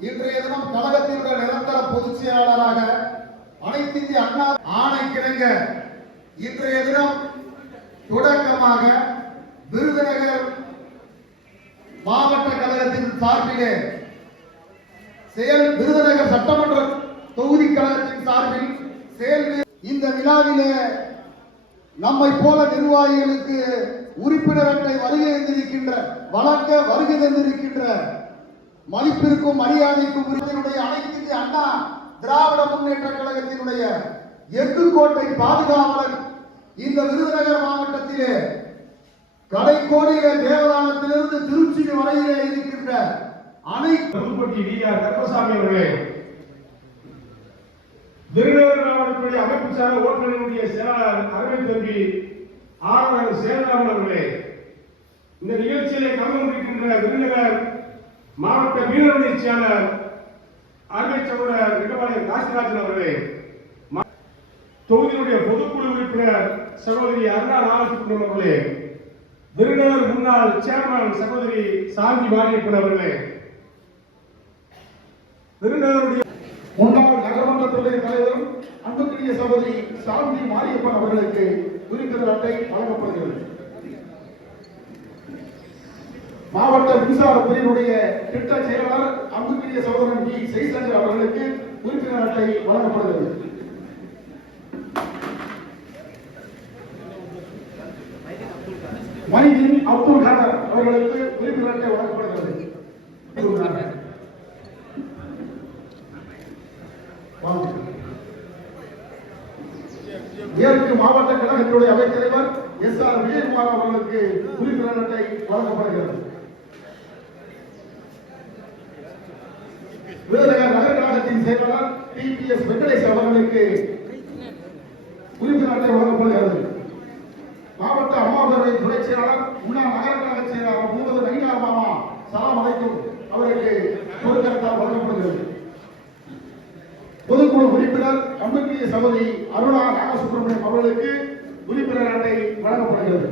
இன்றைய தினம் கழகத்தினுடைய நிரந்தர பொதுச் செயலாளராக அனைத்து இந்திய அண்ணா ஆணைக்கிணங்க இன்றைய தினம் தொடக்கமாக விருதுநகர் மாவட்ட கழகத்தின் சார்பிலே விருதுநகர் சட்டமன்ற தொகுதி கழகத்தின் சார்பில் இந்த விழாவிலே நம்மை போல நிர்வாகிகளுக்கு உறுப்பினர் அட்டை வழங்க வருகை தந்திருக்கின்ற மதிப்பிற்கும் மரியாதைக்கும் அனைத்து இந்திய அண்ணா திராவிட முன்னேற்ற கழகத்தினுடைய எட்டுக்கோட்டை பாதுகாவலர் இந்த விருதுநகர் மாவட்டத்திலே கடைக்கோடியிலே தேவதானத்திலிருந்து திருச்சி வரையிலே இருக்கின்ற அனைத்து கருப்பசாமி அவர்களே, விருதுநகர் மாவட்டத்துடைய அமைப்பு சார்ந்த ஓட்டுநருடைய செயலாளர் அரவிந்த் தம்பி ஆர்வலர் சேரராமன் அவர்களே, இந்த நிகழ்ச்சியிலே கலந்து கொண்டிருக்கின்ற விருதுநகர் மாவட்ட மீனவ செயலாளர் அருமை சகோதரர் நெடுமாலையர் காசிராஜன் அவர்களே, தொகுதியினுடைய பொதுக்குழு உறுப்பினர் சகோதரி அருணா நாகசுப்ரமணியம் அவர்களே, விருதுநகர் முன்னாள் சேர்மன் சகோதரி சாந்தி மாரியப்பன் அவர்களே, விருதுநகருடைய முன்னாள் நகரமன்றத்துடைய தலைவரும் அன்புக்குரிய சகோதரி சாந்தி மாரியப்பன் அவர்களுக்கு உறுப்பினர் அட்டை வழங்கப்படுகிறது. மாவட்ட மின்சார பிரிவுடைய திட்ட செயலாளர் அன்புக்குரிய சகோதரன் ஜி செய்சஞ்சர் அவர்களுக்கு உறுப்பினர் அட்டை வழங்கப்படுகிறது. மைதீன் அப்துல் கதர் அவர்களுக்கு உறுப்பினர் அட்டை வழங்கப்படுகிறது. மேற்கு மாவட்ட கழகத்தினுடைய அவைத்தலைவர் எஸ் ஆர் விஜயகுமார் அவர்களுக்கு உறுப்பினர் அட்டை வழங்கப்படுகிறது. விருதுநகர் நகர கழகத்தின் செயலாளர் டிபிஎஸ் வெங்கடேஷ் அவர்களுக்கு உறுப்பினர் அட்டை வழங்கப்படுகிறது. மாவட்ட அம்மா பேரவை துணை செயலாளர் முன்னாள் நகர கழக செயலாளர் முகமது நயினார் மாமா சலாம் அலைக்கும் அவருக்கு பொறுக்கத்தால் வழங்கப்படுகிறது. பொதுக்குழு உறுப்பினர் அன்புக்குரிய சகோதரி அருணா நாகசுப்ரமணியம் அவர்களுக்கு உறுப்பினர் அட்டை வழங்கப்படுகிறது.